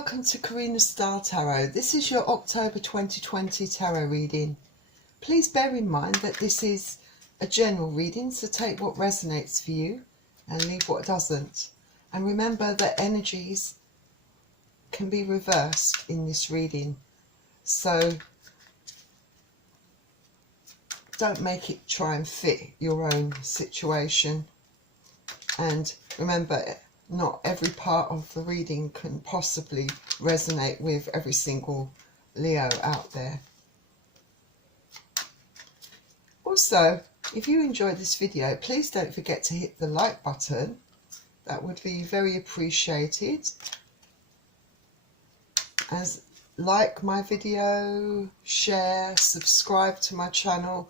welcome to Karina Star Tarot. This is your October 2020 tarot reading. Please bear in mind that this is a general reading, so take what resonates for you and leave what doesn't. And remember that energies can be reversed in this reading, so don't make it try and fit your own situation. And remember, not every part of the reading can possibly resonate with every single Leo out there. Also, if you enjoyed this video, please don't forget to hit the like button. That would be very appreciated. As like my video, share, subscribe to my channel,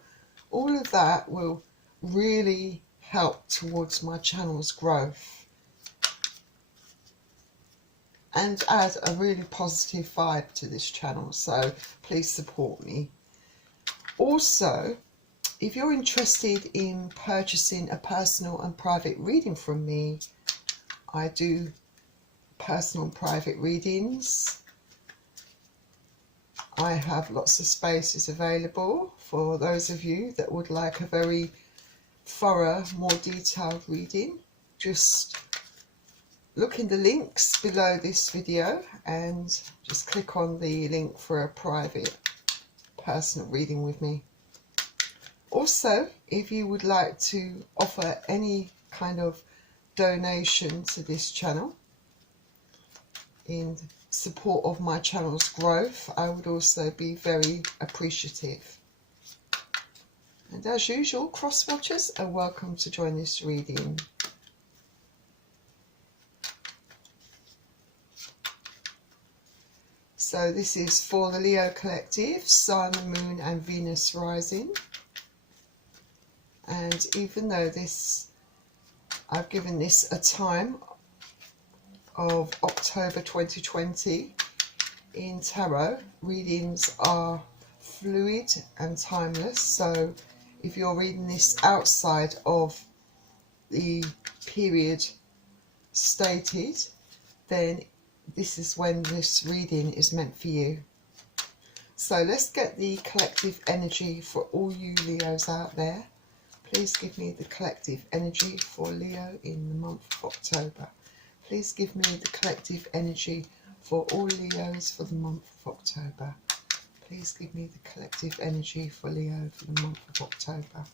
all of that will really help towards my channel's growth and add a really positive vibe to this channel, so please support me. Also, if you're interested in purchasing a personal and private reading from me, I do personal and private readings. I have lots of spaces available for those of you that would like a very thorough, more detailed reading. Just look in the links below this video and just click on the link for a private personal reading with me. Also, if you would like to offer any kind of donation to this channel in support of my channel's growth, I would also be very appreciative. And as usual, cross watchers are welcome to join this reading. So this is for the Leo collective, Sun, Moon and Venus rising. And even though I've given this a time of October 2020, in tarot, readings are fluid and timeless. So if you're reading this outside of the period stated, then this is when this reading is meant for you. So let's get the collective energy for all you Leos out there. Please give me the collective energy for Leo in the month of October. Please give me the collective energy for all Leos for the month of October. Please give me the collective energy for Leo for the month of October.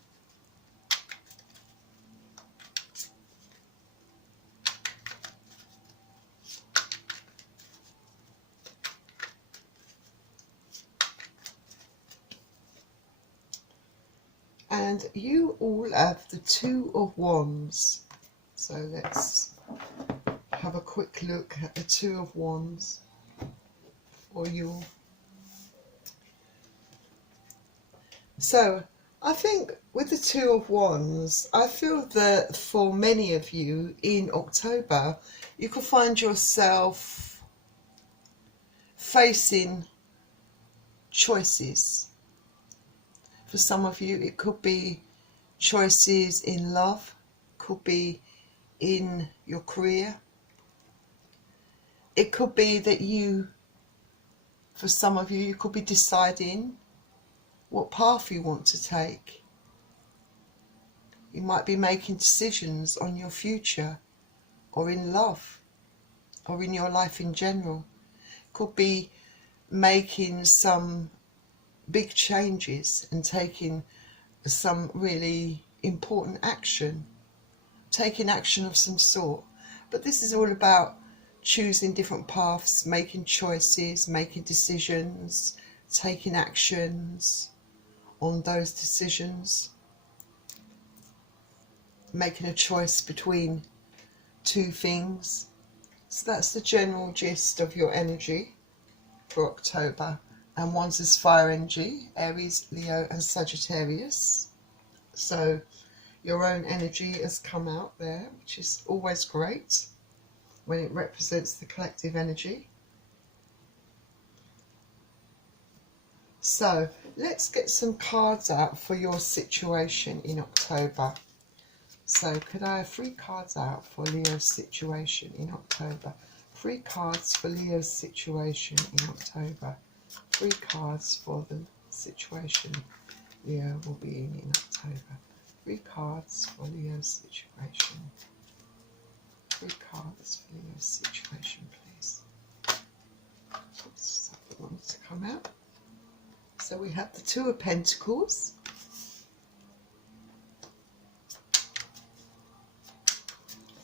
And you all have the Two of Wands. So let's have a quick look at the Two of Wands for you. So I think with the Two of Wands, I feel that for many of you in October, you could find yourself facing choices. For some of you, it could be choices in love, could be in your career. It could be that for some of you, you could be deciding what path you want to take. You might be making decisions on your future, or in love, or in your life in general. Could be making some big changes and taking some really important action, taking action of some sort. But this is all about choosing different paths, making choices, making decisions, taking actions on those decisions, making a choice between two things. So that's the general gist of your energy for October. And one's is fire energy, Aries, Leo and Sagittarius. So your own energy has come out there, which is always great when it represents the collective energy. So let's get some cards out for your situation in October. So could I have 3 cards out for Leo's situation in October? 3 cards for Leo's situation in October. 3 cards for the situation Leo will be in October. 3 cards for Leo's situation. 3 cards for Leo's situation, please. Oops, I wanted to come out. So we have the 2 of Pentacles.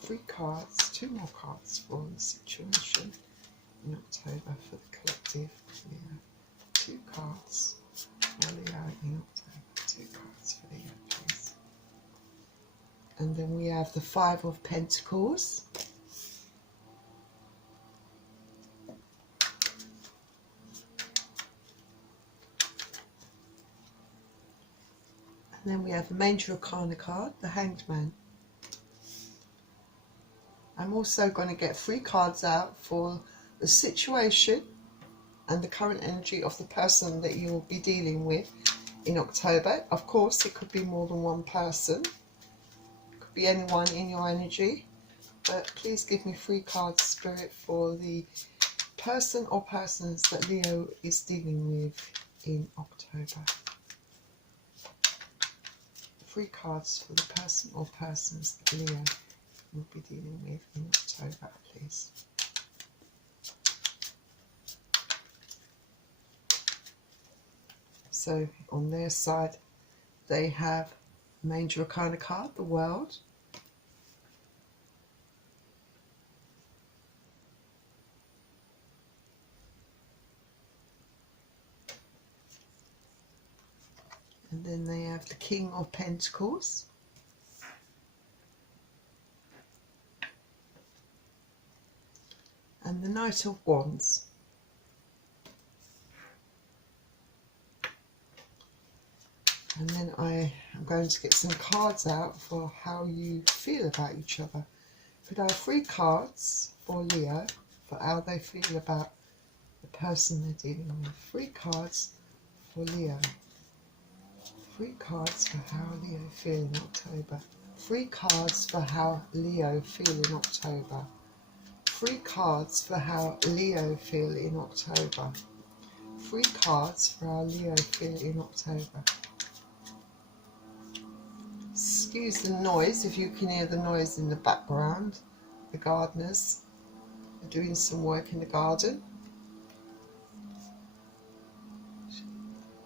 Three cards, 2 more cards for the situation in October for the collective Leo. 2 cards for Leo in October. 2 cards for Leo, please. And then we have the 5 of Pentacles. And then we have the Major Arcana card, the Hanged Man. I'm also going to get 3 cards out for the situation and the current energy of the person that you'll be dealing with in October. Of course, it could be more than one person. It could be anyone in your energy. But please give me 3 cards, Spirit, for the person or persons that Leo is dealing with in October. 3 cards for the person or persons that Leo will be dealing with in October, please. So on their side, they have Major Arcana card, the World. And then they have the King of Pentacles. And the Knight of Wands. And then I am going to get some cards out for how you feel about each other. Could I have 3 cards for Leo for how they feel about the person they're dealing with? 3 cards for Leo. 3 cards for how Leo feel in October. 3 cards for how Leo feel in October. 3 cards for how Leo feel in October. 3 cards for how Leo feel in October. Excuse the noise if you can hear the noise in the background. The gardeners are doing some work in the garden.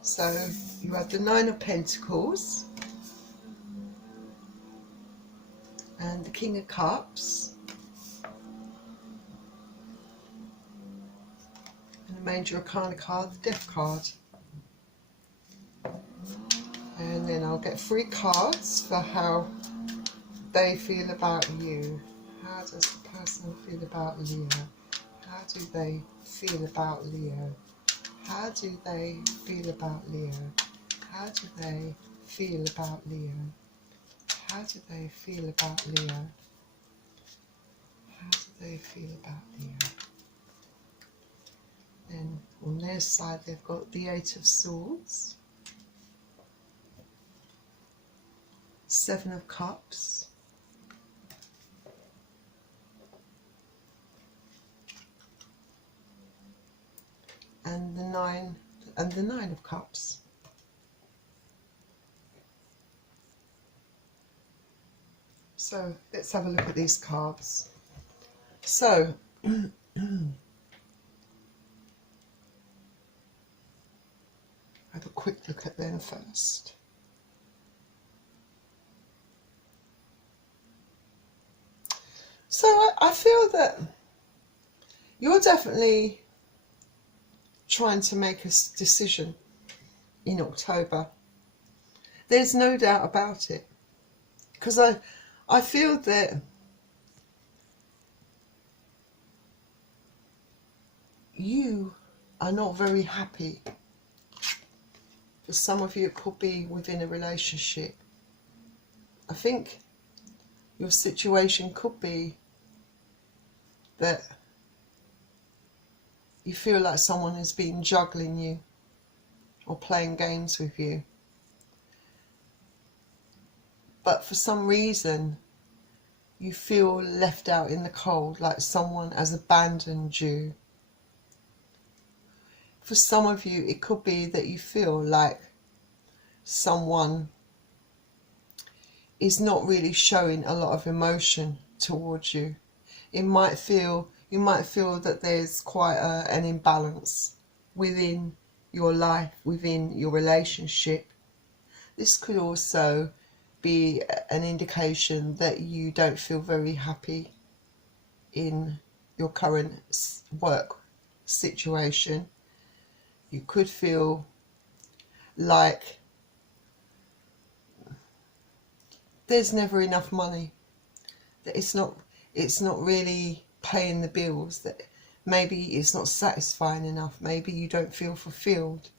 So you have the 9 of Pentacles and the King of Cups. And the Major Arcana card, the Death card. And then I'll get 3 cards for how they feel about you. How does the person feel about Leo? How do they feel about Leo? How do they feel about Leo? How do they feel about Leo? How do they feel about Leo? How do they feel about Leo? Then on their side they've got the 8 of Swords. 7 of Cups. And the 9 of Cups. So let's have a look at these cards. So have a quick look at them first. So I feel that you're definitely trying to make a decision in October. There's no doubt about it. Because I feel that you are not very happy. For some of you it could be within a relationship. I think your situation could be that you feel like someone has been juggling you or playing games with you. But for some reason, you feel left out in the cold, like someone has abandoned you. For some of you, it could be that you feel like someone is not really showing a lot of emotion towards you. You might feel that there's quite an imbalance within your life, within your relationship. This could also be an indication that you don't feel very happy in your current work situation. You could feel like there's never enough money, that it's not really paying the bills, that maybe it's not satisfying enough, maybe you don't feel fulfilled.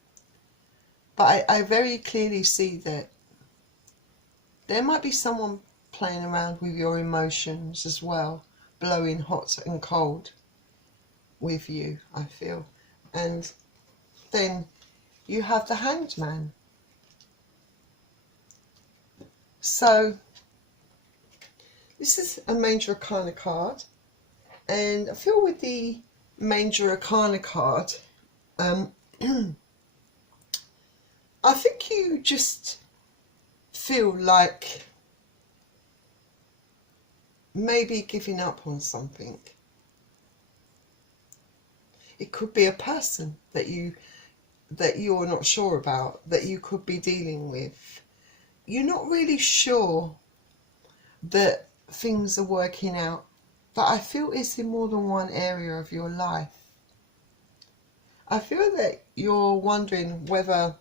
But I very clearly see that there might be someone playing around with your emotions as well, blowing hot and cold with you, I feel. And then you have the Hanged Man. So this is a Major Arcana card, and I feel with the Major Arcana card, I think you just feel like maybe giving up on something. It could be a person that you're not sure about, that you could be dealing with. You're not really sure that things are working out, but I feel it's in more than one area of your life. I feel that you're wondering whether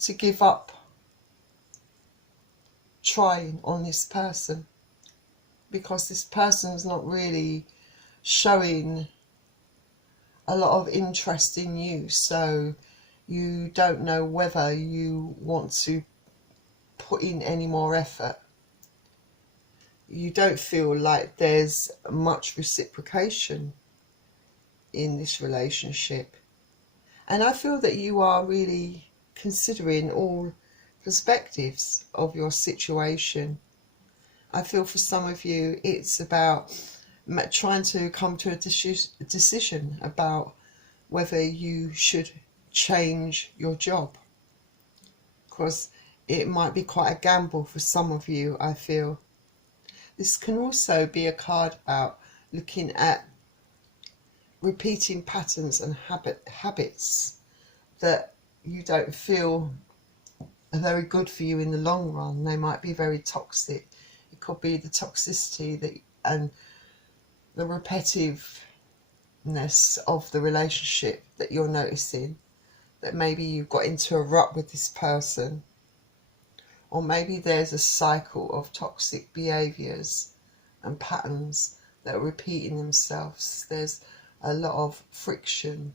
to give up trying on this person, because this person's not really showing a lot of interest in you, so you don't know whether you want to put in any more effort. You don't feel like there's much reciprocation in this relationship. And I feel that you are really considering all perspectives of your situation. I feel for some of you it's about trying to come to a decision about whether you should change your job, because it might be quite a gamble for some of you, I feel. This can also be a card about looking at repeating patterns and habits that you don't feel are very good for you in the long run. They might be very toxic. It could be the toxicity and the repetitiveness of the relationship that you're noticing, that maybe you got into a rut with this person, or maybe there's a cycle of toxic behaviours and patterns that are repeating themselves. There's a lot of friction,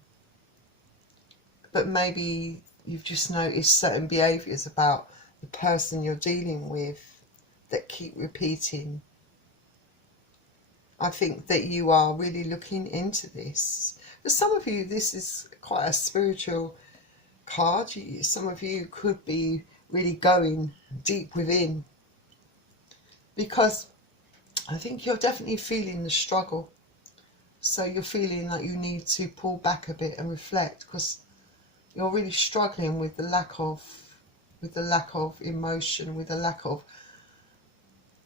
but maybe you've just noticed certain behaviours about the person you're dealing with that keep repeating. I think that you are really looking into this. For some of you, this is quite a spiritual card. Some of you could be really going deep within, because I think you're definitely feeling the struggle. So you're feeling like you need to pull back a bit and reflect, because you're really struggling with the lack of emotion, with the lack of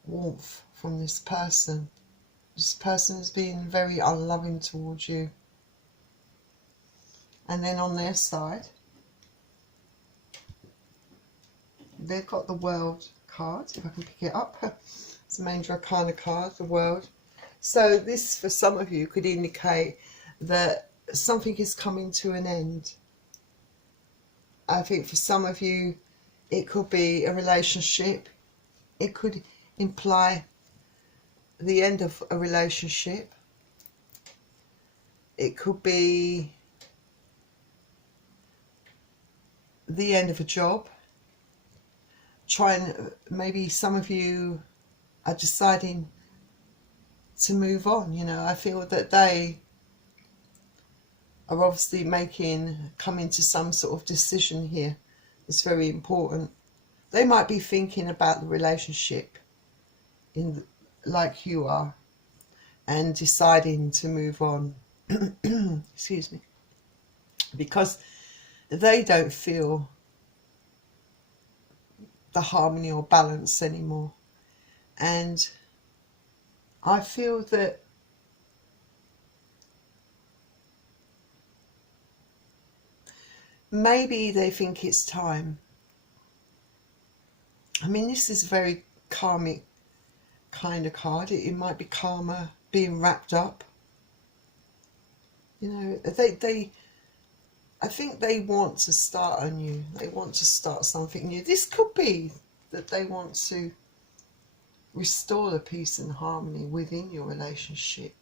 warmth from this person. This person is being very unloving towards you. And then on their side, they've got the World card, if I can pick it up. It's a Major Arcana card, the World. So this, for some of you, could indicate that something is coming to an end. I think for some of you, it could be a relationship. It could imply the end of a relationship. It could be the end of a job. Maybe some of you are deciding to move on. You know, I feel that they are obviously coming to some sort of decision here. It's very important. They might be thinking about the relationship like you are and deciding to move on. Excuse me. Because they don't feel the harmony or balance anymore. And I feel that maybe they think it's time. I mean, this is a very karmic kind of card. It might be karma being wrapped up. You know, I think they want to start anew. They want to start something new. This could be that they want to restore the peace and harmony within your relationship.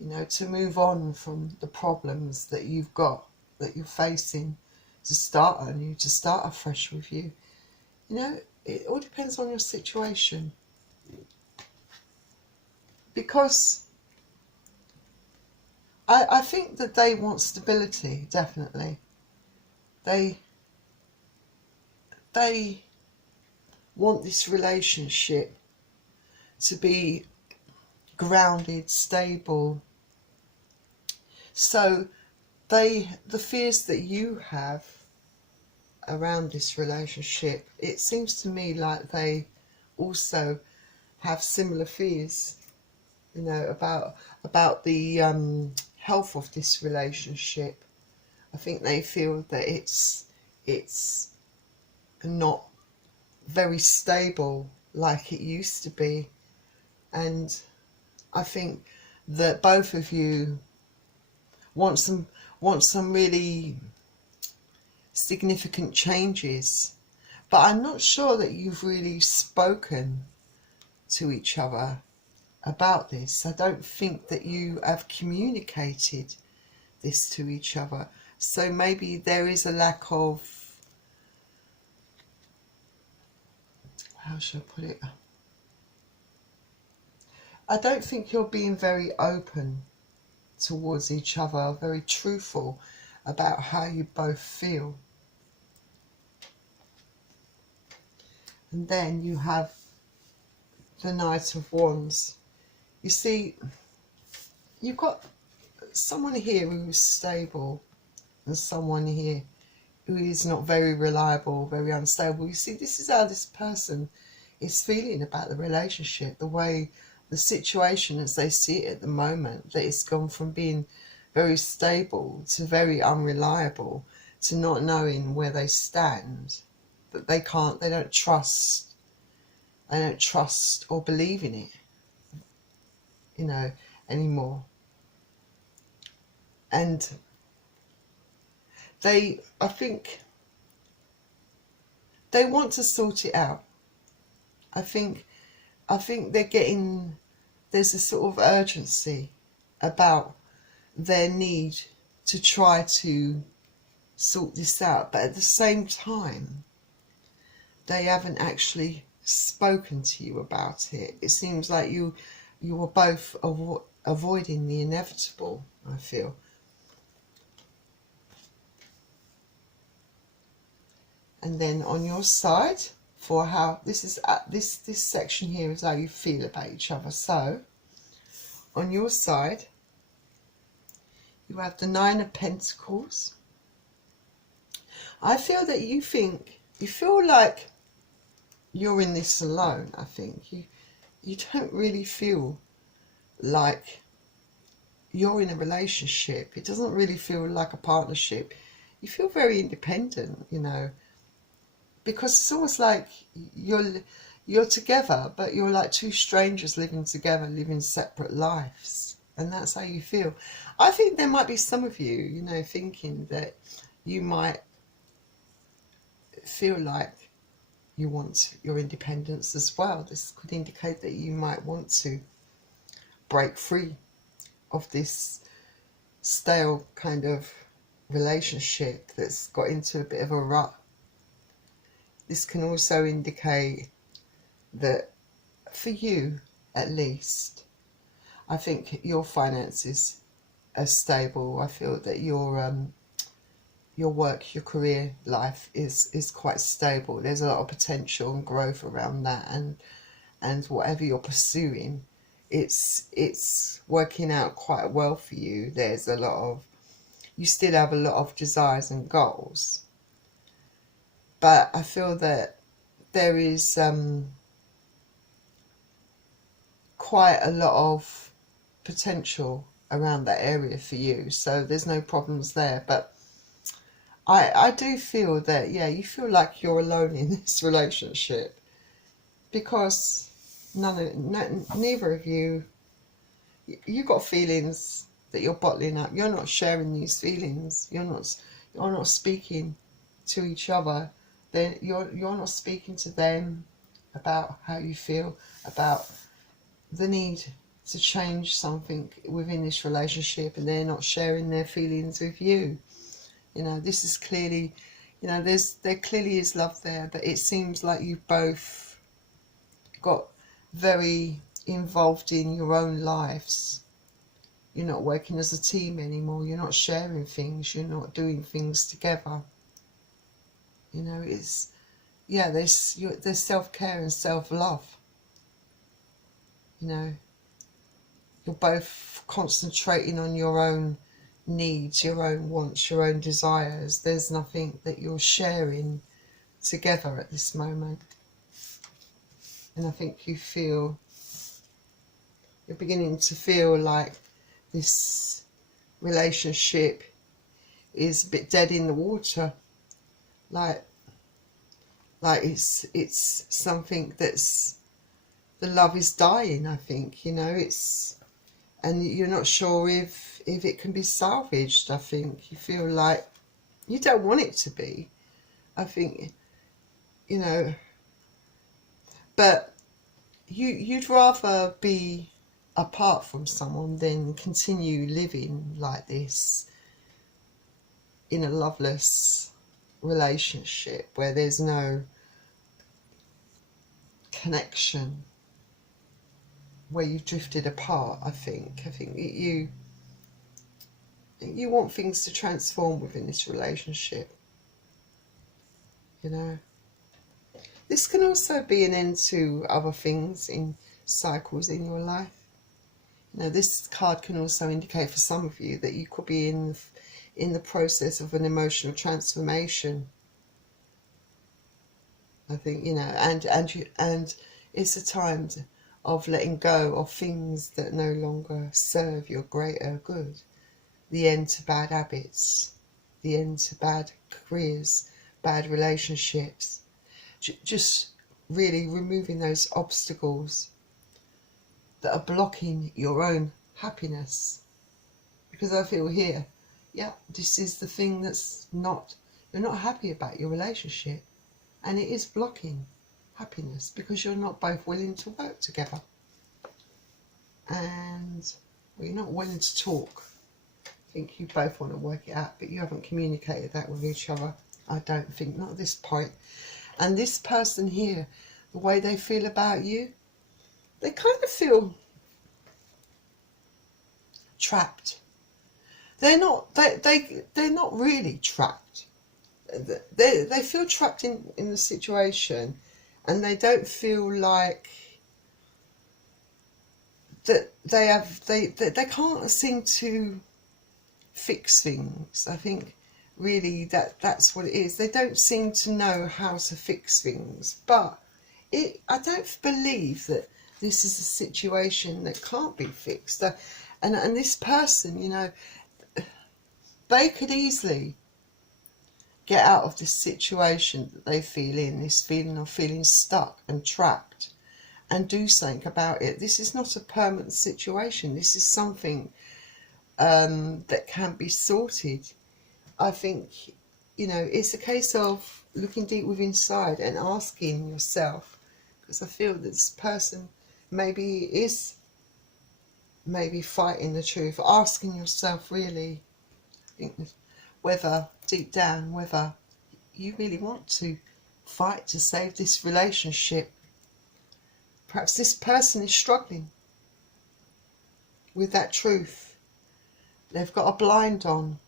You know, to move on from the problems that you've got, that you're facing, to start anew, to start afresh with you. You know, it all depends on your situation. Because I think that they want stability, definitely. They want this relationship to be grounded, stable. So the fears that you have around this relationship, it seems to me like they also have similar fears, you know, about the health of this relationship. I think they feel that it's not very stable like it used to be, and I think that both of you want some really significant changes, but I'm not sure that you've really spoken to each other about this. I don't think that you have communicated this to each other. So maybe there is a lack of, how should I put it? I don't think you're being very open towards each other, very truthful about how you both feel. And then you have the Knight of Wands. You see, you've got someone here who's stable and someone here who is not very reliable, very unstable. You see, this is how this person is feeling about the relationship, the way, the situation as they see it at the moment, that it's gone from being very stable to very unreliable, to not knowing where they stand, that they don't trust or believe in it, you know, anymore. And I think they want to sort it out. I think there's a sort of urgency about their need to try to sort this out, but at the same time they haven't actually spoken to you about it. It seems like you are both avoiding the inevitable, I feel. And then on your side, for how this is this section here is how you feel about each other. So on your side you have the Nine of Pentacles. I feel that you feel like you're in this alone. I think you don't really feel like you're in a relationship. It doesn't really feel like a partnership. You feel very independent, you know, because it's almost like you're together, but you're like two strangers living together, living separate lives, and that's how you feel. I think there might be some of you, you know, thinking that you might feel like you want your independence as well. This could indicate that you might want to break free of this stale kind of relationship that's got into a bit of a rut. This can also indicate that for you, at least, I think your finances are stable. I feel that your work, your career life is quite stable. There's a lot of potential and growth around that, and whatever you're pursuing, it's working out quite well for you. There's a lot of, you still have a lot of desires and goals, but I feel that there is quite a lot of potential around that area for you, so there's no problems there. But I do feel that, yeah, you feel like you're alone in this relationship, because neither of you, you got feelings that you're bottling up. You're not sharing these feelings. You're not speaking to each other. Then you're not speaking to them about how you feel, about the need to change something within this relationship, and they're not sharing their feelings with you. You know, this is clearly, you know, there clearly is love there, but it seems like you both got very involved in your own lives. You're not working as a team anymore. You're not sharing things. You're not doing things together. You know, it's, yeah, there's self-care and self-love. You know, you're both concentrating on your own needs, your own wants, your own desires. There's nothing that you're sharing together at this moment. And I think you're beginning to feel like this relationship is a bit dead in the water. Like it's something that's, the love is dying, I think, you know, and you're not sure if it can be salvaged. I think you feel like you don't want it to be. I think, you know, but you'd rather be apart from someone than continue living like this in a loveless relationship where there's no connection, where you've drifted apart. I think you want things to transform within this relationship, you know. This can also be an end to other things in cycles in your life. You know, this card can also indicate for some of you that you could be in the process of an emotional transformation. I think, you know, and it's a time of letting go of things that no longer serve your greater good. The end to bad habits, the end to bad careers, bad relationships. Just really removing those obstacles that are blocking your own happiness. Because I feel here, yeah, this is the thing that's not, you're not happy about your relationship, and it is blocking happiness because you're not both willing to work together. And well, you're not willing to talk. I think you both want to work it out, but you haven't communicated that with each other. I don't think, not at this point. And this person here, the way they feel about you, they kind of feel trapped. They're not really trapped. They feel trapped in the situation, and they don't feel like that they can't seem to fix things. I think really that's what it is. They don't seem to know how to fix things, but I don't believe that this is a situation that can't be fixed. And this person, you know, they could easily get out of this situation that they feel in, this feeling of feeling stuck and trapped, and do something about it. This is not a permanent situation. This is something that can be sorted. I think, you know, it's a case of looking deep within inside and asking yourself, because I feel that this person is fighting the truth, asking yourself really, I think, whether deep down, whether you really want to fight to save this relationship. Perhaps this person is struggling with that truth. They've got a blind on.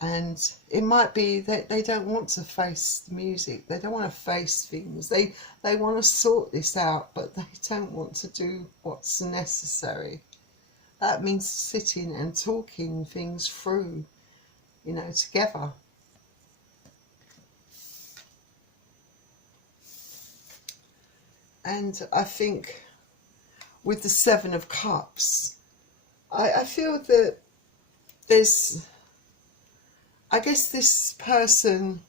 And it might be that they don't want to face the music. They don't want to face things. They want to sort this out, but they don't want to do what's necessary. That means sitting and talking things through, you know, together. And I think with the Seven of Cups, I feel that there's, I guess this person,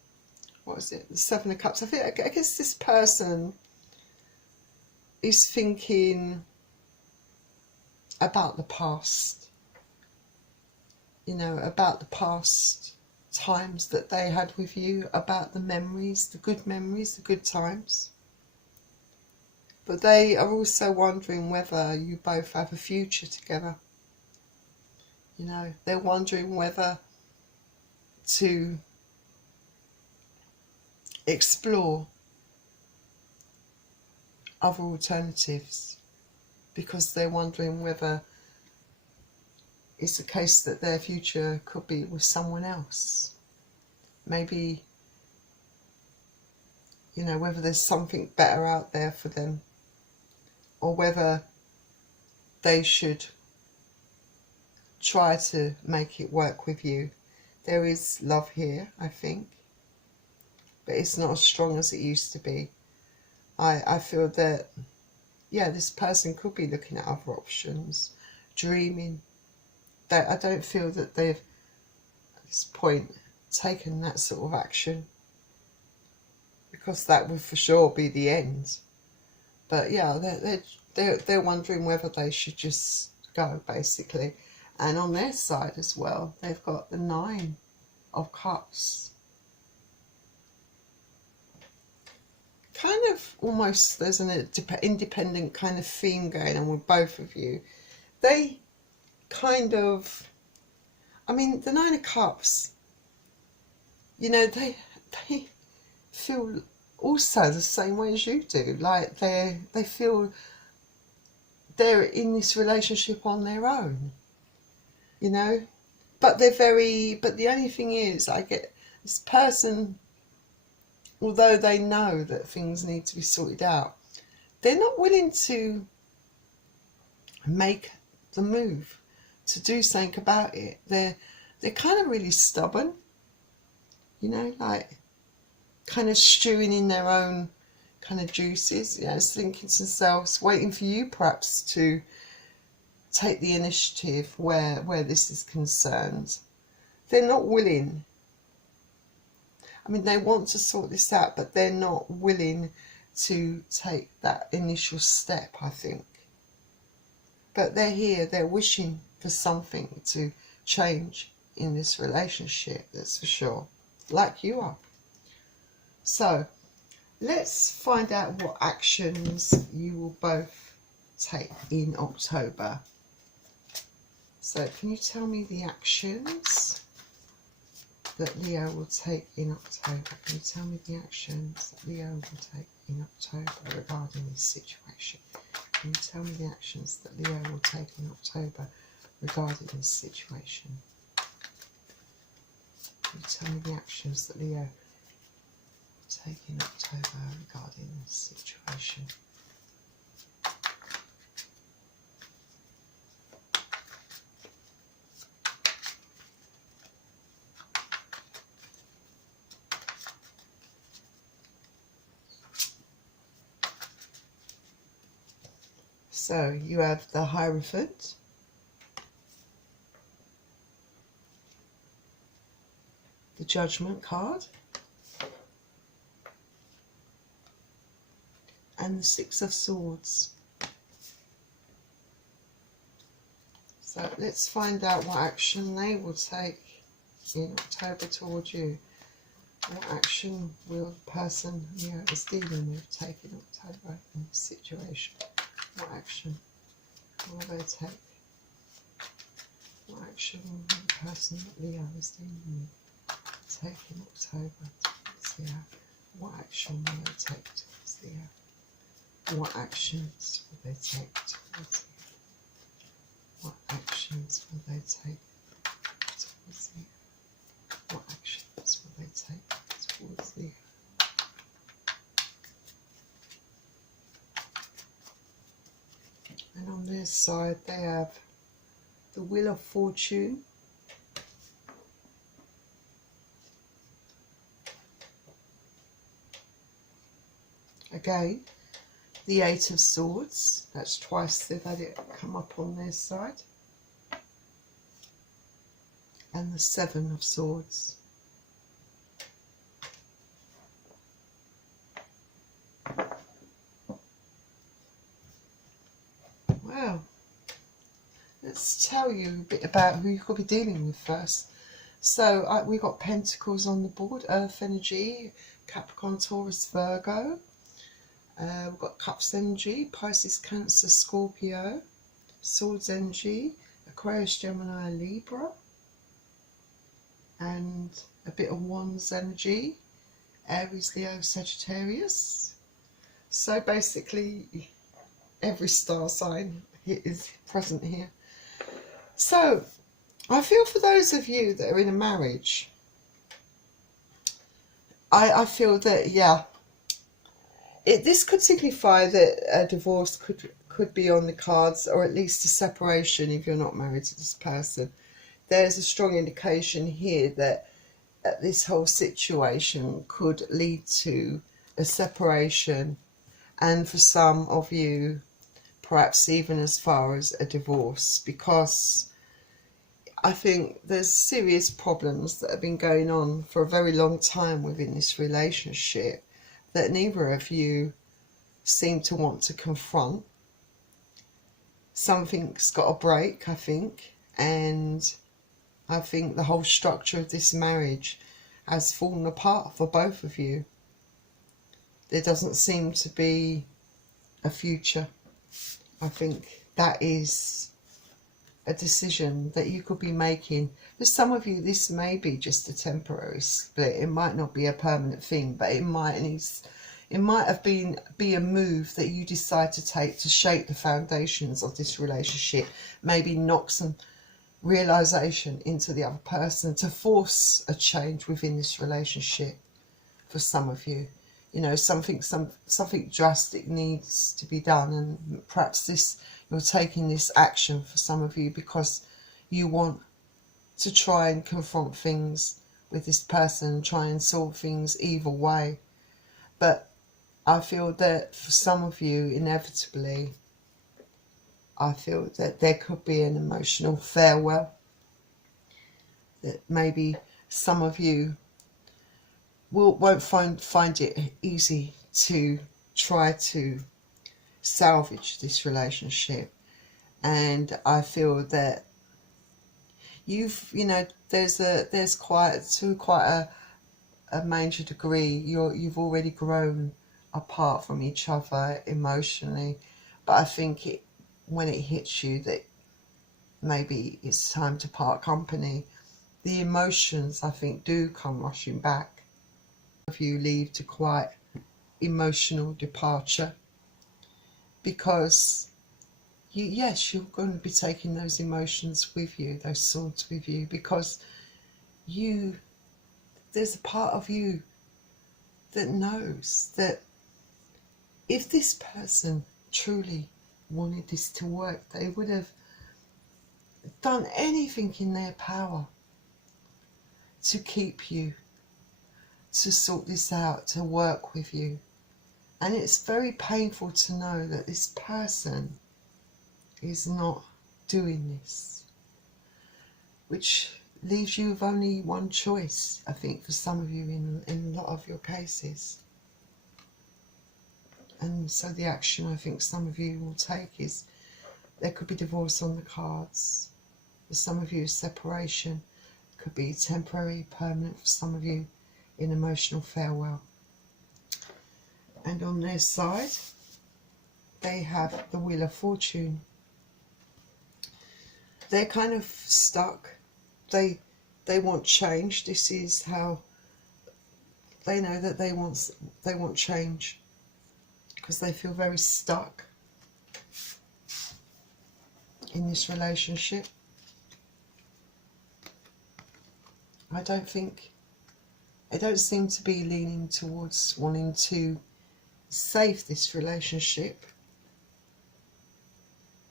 what is it, the Seven of Cups, I guess this person is thinking about the past, you know, about the past times that they had with you, about the memories, the good times. But they are also wondering whether you both have a future together. You know, they're wondering whether to explore other alternatives, because they're wondering whether it's a case that their future could be with someone else. Maybe, you know, whether there's something better out there for them, or whether they should try to make it work with you. There is love here, I think, but it's not as strong as it used to be. I feel that, yeah, this person could be looking at other options, dreaming. That I don't feel that they've, at this point, taken that sort of action, because that would for sure be the end. But yeah, they're wondering whether they should just go, basically. And on their side as well, they've got the Nine of Cups. Kind of almost, there's an independent kind of theme going on with both of you. They kind of, I mean, the Nine of Cups, you know, they feel also the same way as you do. Like they feel they're in this relationship on their own, you know. But they're but the only thing is, I get this person, although they know that things need to be sorted out, they're not willing to make the move to do something about it. They're kind of really stubborn, you know, like kind of stewing in their own kind of juices, you know, thinking to themselves, waiting for you perhaps to take the initiative where this is concerned. They're not willing. I mean, they want to sort this out, but they're not willing to take that initial step, I think. But they're here, they're wishing for something to change in this relationship, that's for sure, like you are. So let's find out what actions you will both take in October. So can you tell me the actions that Leo will take in October? Can you tell me the actions that Leo will take in October regarding this situation? Can you tell me the actions that Leo will take in October regarding this situation? Can you tell me the actions that Leo will take in October regarding this situation? So you have the Hierophant, the Judgment card, and the Six of Swords. So let's find out what action they will take in October towards you. What action will the person Leo is dealing with take in October in this situation? What action will they take? What action will the person that Leo is dealing with take in October towards Leo? What action will they take towards Leo? What actions will they take towards Leo? What actions will they take towards Leo? towards the... And on their side they have the Wheel of Fortune, again the Eight of Swords, that's twice they've had it come up on their side, and the Seven of Swords. Wow. Let's tell you a bit about who you could be dealing with first. So we've got Pentacles on the board, Earth energy, Capricorn, Taurus, Virgo. We've got Cups energy, Pisces, Cancer, Scorpio. Swords energy, Aquarius, Gemini, Libra. And a bit of Wands energy, Aries, Leo, Sagittarius. So basically every star sign is present here. So I feel for those of you that are in a marriage, I feel that, yeah, this could signify that a divorce could be on the cards, or at least a separation if you're not married to this person. There's a strong indication here that this whole situation could lead to a separation, and for some of you perhaps even as far as a divorce, because I think there's serious problems that have been going on for a very long time within this relationship that neither of you seem to want to confront. Something's got to break, I think, and I think the whole structure of this marriage has fallen apart for both of you. There doesn't seem to be a future. I think that is a decision that you could be making. For some of you, this may be just a temporary split. It might not be a permanent thing, but it might have be a move that you decide to take to shape the foundations of this relationship. Maybe knock some realization into the other person to force a change within this relationship. For some of you, you know, something drastic needs to be done, and perhaps you're taking this action, for some of you, because you want to try and confront things with this person, try and solve things either way. But I feel that for some of you, inevitably, I feel that there could be an emotional farewell, that maybe some of you won't find it easy to try to salvage this relationship. And I feel that there's quite a major degree you've already grown apart from each other emotionally. But I think when it hits you that maybe it's time to part company, the emotions, I think, do come rushing back. Of you leave to quite emotional departure, because yes, you're going to be taking those emotions with you, those swords with you, because there's a part of you that knows that if this person truly wanted this to work, they would have done anything in their power to keep you, to sort this out, to work with you. And it's very painful to know that this person is not doing this, which leaves you with only one choice, I think, for some of you in a lot of your cases. And so the action I think some of you will take is, there could be divorce on the cards. For some of you, separation could be temporary, permanent. For some of you, in emotional farewell. And on their side, they have the Wheel of Fortune. They're kind of stuck. They want change. This is how they know that they want change, because they feel very stuck in this relationship. I don't think They don't seem to be leaning towards wanting to save this relationship.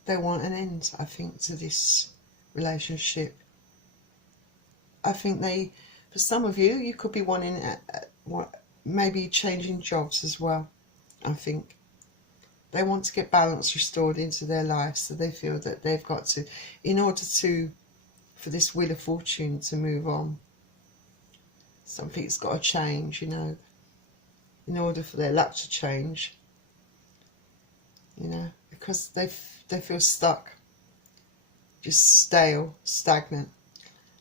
They want an end, I think, to this relationship. I think they, for some of you, you could be wanting maybe changing jobs as well. I think they want to get balance restored into their life, so they feel that they've got to, in order to, for this Wheel of Fortune to move on, something's got to change, you know, in order for their luck to change, you know, because they feel stuck, just stale, stagnant,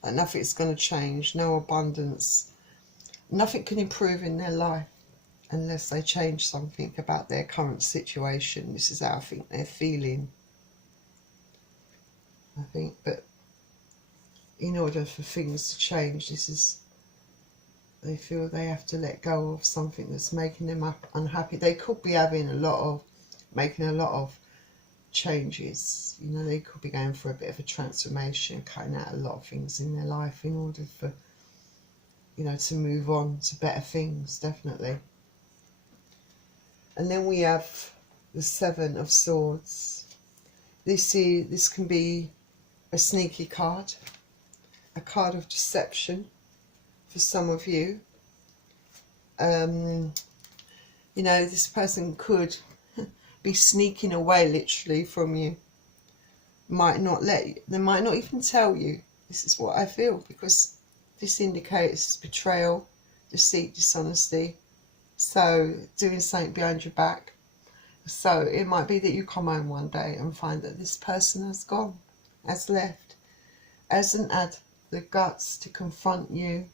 and nothing's going to change, no abundance, nothing can improve in their life unless they change something about their current situation. This is how I think they're feeling, I think. But in order for things to change, they feel they have to let go of something that's making them unhappy. They could be having making a lot of changes, you know. They could be going for a bit of a transformation, cutting out a lot of things in their life in order for, you know, to move on to better things, definitely. And then we have the Seven of Swords. This can be a sneaky card, a card of deception for some of you. You know, this person could be sneaking away literally from you. They might not even tell you. This is what I feel, because this indicates betrayal, deceit, dishonesty. So doing something behind your back. So it might be that you come home one day and find that this person has gone, has left, hasn't had the guts to confront you,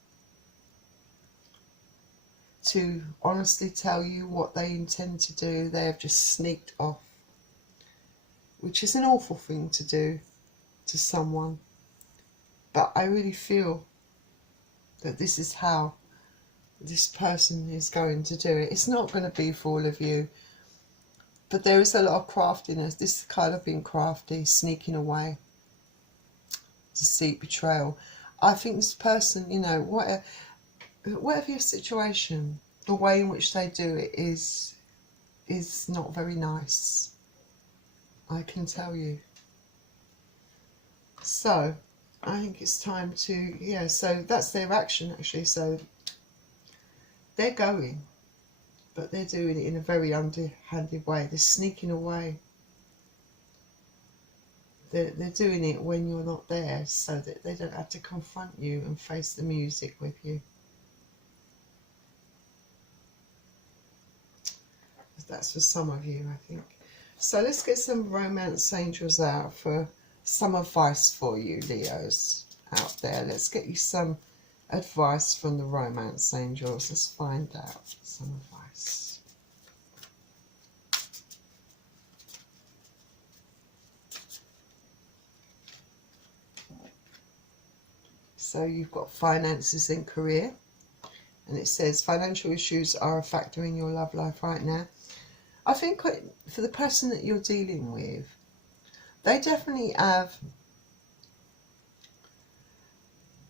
to honestly tell you what they intend to do. They have just sneaked off, which is an awful thing to do to someone. But I really feel that this is how this person is going to do it. It's not going to be for all of you, but there is a lot of craftiness. This kind of being crafty, sneaking away, deceit, betrayal. I think this person, you know, whatever your situation, the way in which they do it is not very nice, I can tell you. So I think it's time to, yeah, so that's their action actually. So they're going, but they're doing it in a very underhanded way. They're sneaking away. They're doing it when you're not there, so that they don't have to confront you and face the music with you. That's for some of you, I think. So let's get some romance angels out for some advice for you, Leos, out there. Let's get you some advice from the romance angels. Let's find out some advice. So you've got finances and career, and it says financial issues are a factor in your love life right now. I think for the person that you're dealing with, they definitely have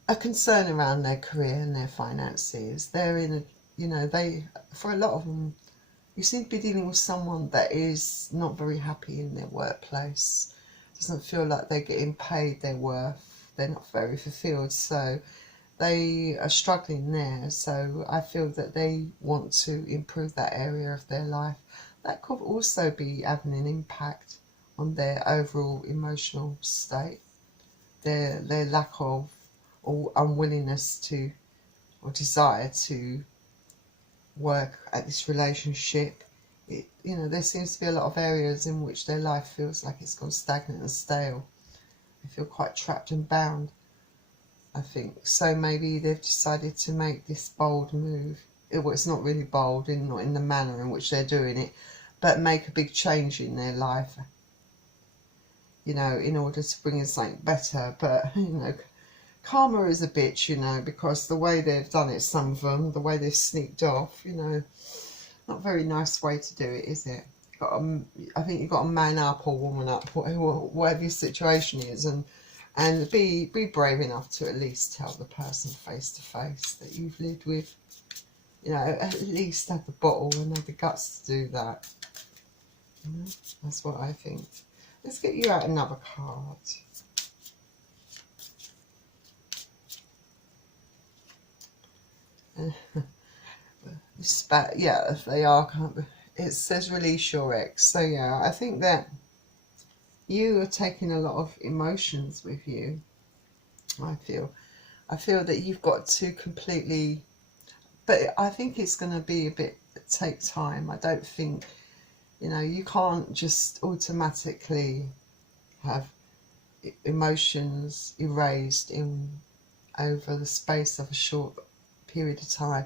a concern around their career and their finances. They're in a, you know, for a lot of them, you seem to be dealing with someone that is not very happy in their workplace, doesn't feel like they're getting paid their worth, they're not very fulfilled, so they are struggling there. So I feel that they want to improve that area of their life. That could also be having an impact on their overall emotional state, their lack of or unwillingness to, or desire to work at this relationship. You know, there seems to be a lot of areas in which their life feels like it's gone stagnant and stale. They feel quite trapped and bound, I think. So maybe they've decided to make this bold move. Well, it's not really bold, not in the manner in which they're doing it, but make a big change in their life, you know, in order to bring in something better. But, you know, karma is a bitch, you know, because the way they've done it, some of them, the way they've sneaked off, you know, not a very nice way to do it, is it? I think you've got to man up or woman up, whatever your situation is, and And be brave enough to at least tell the person face to face that you've lived with. You know, at least have the bottle and have the guts to do that. You know, that's what I think. Let's get you out another card. Yeah, they are. It says release your ex. So yeah, I think that you are taking a lot of emotions with you. I feel that you've got to completely, but I think it's going to be a bit take time. I don't think, you know, you can't just automatically have emotions erased in over the space of a short period of time.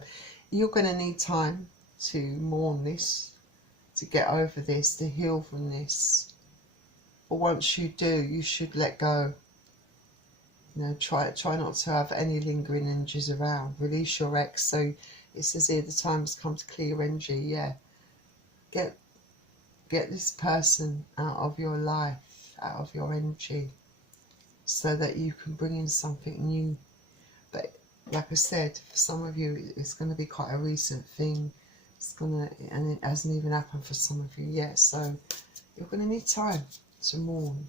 You're going to need time to mourn this, to get over this, to heal from this. But once you do, you should let go. You know, try not to have any lingering energies around. Release your ex. So it says here the time has come to clear your energy. Yeah, get this person out of your life, out of your energy, so that you can bring in something new. But like I said, for some of you, it's going to be quite a recent thing. And it hasn't even happened for some of you yet. So you're going to need time to mourn.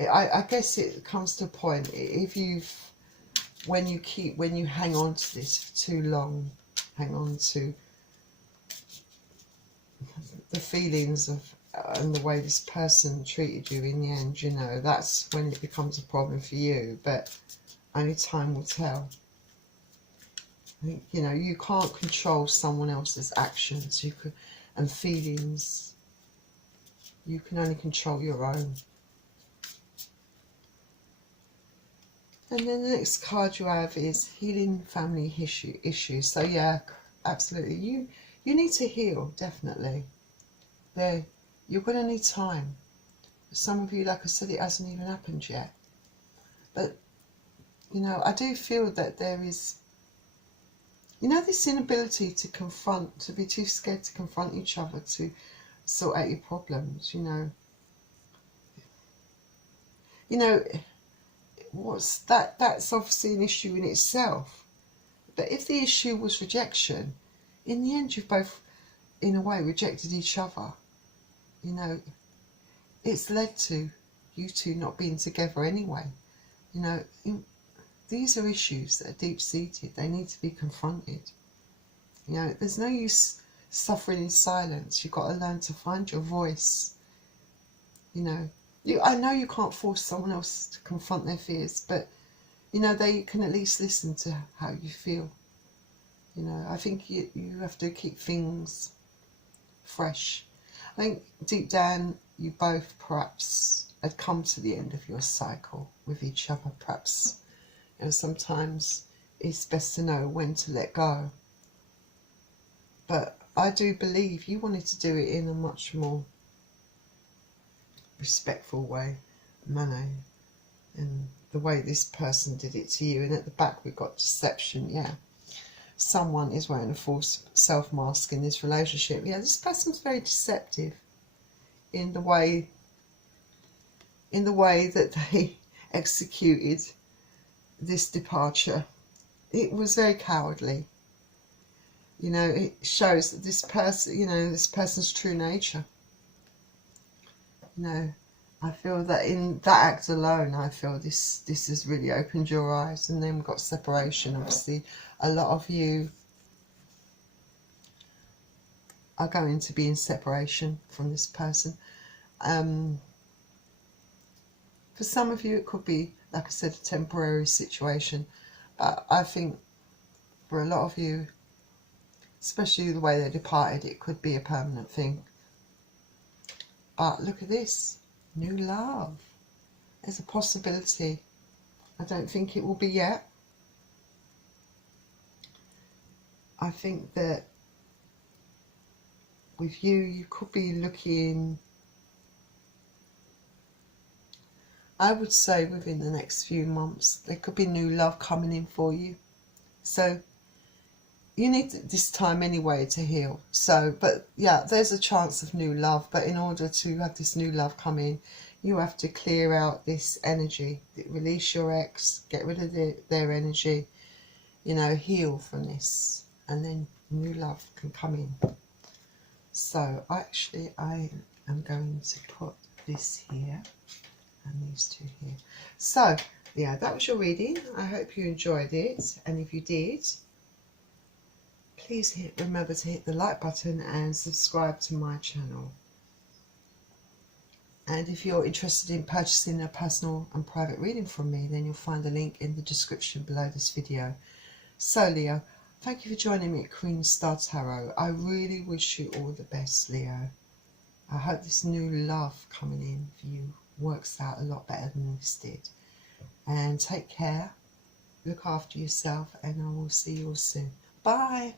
I guess it comes to a point, if when you hang on to this for too long, hang on to the feelings of and the way this person treated you in the end, you know, that's when it becomes a problem for you. But only time will tell. I think, you know, you can't control someone else's actions and feelings. You can only control your own. And then the next card you have is healing family issues. So yeah, absolutely. You need to heal, definitely. You're going to need time. For some of you, like I said, it hasn't even happened yet. But, you know, I do feel that there is, you know, this inability to confront, to be too scared to confront each other, to sort out your problems, you know. You know, that's obviously an issue in itself. But if the issue was rejection, in the end you've both, in a way, rejected each other. You know, it's led to you two not being together anyway. You know, these are issues that are deep-seated. They need to be confronted. You know, there's no use suffering in silence. You've got to learn to find your voice. You know, I know you can't force someone else to confront their fears, but, you know, they can at least listen to how you feel. You know, I think you have to keep things fresh. I think deep down you both perhaps had come to the end of your cycle with each other. Perhaps, you know, sometimes it's best to know when to let go. But I do believe you wanted to do it in a much more respectful manner, and the way this person did it to you. And at the back we've got deception. Yeah, someone is wearing a false self mask in this relationship. Yeah, this person's very deceptive in the way that they executed this departure. It was very cowardly. You know, it shows that this person, you know, this person's true nature. You know, I feel that in that act alone, I feel this has really opened your eyes. And then we've got separation. Obviously, a lot of you are going to be in separation from this person. For some of you, it could be, like I said, a temporary situation. But I think for a lot of you, especially the way they departed, it could be a permanent thing. But look at this, new love. There's a possibility. I don't think it will be yet. I think that with you could be looking, I would say within the next few months, there could be new love coming in for you. So, you need this time anyway to heal. So, but yeah, there's a chance of new love, but in order to have this new love come in, you have to clear out this energy, release your ex, get rid of their energy, you know, heal from this, and then new love can come in. So actually I am going to put this here and these two here. So yeah, that was your reading. I hope you enjoyed it, and if you did, please remember to hit the like button and subscribe to my channel. And if you're interested in purchasing a personal and private reading from me, then you'll find the link in the description below this video. So Leo, thank you for joining me at Karina Star Tarot. I really wish you all the best, Leo. I hope this new love coming in for you works out a lot better than this did. And take care, look after yourself, and I will see you all soon. Bye.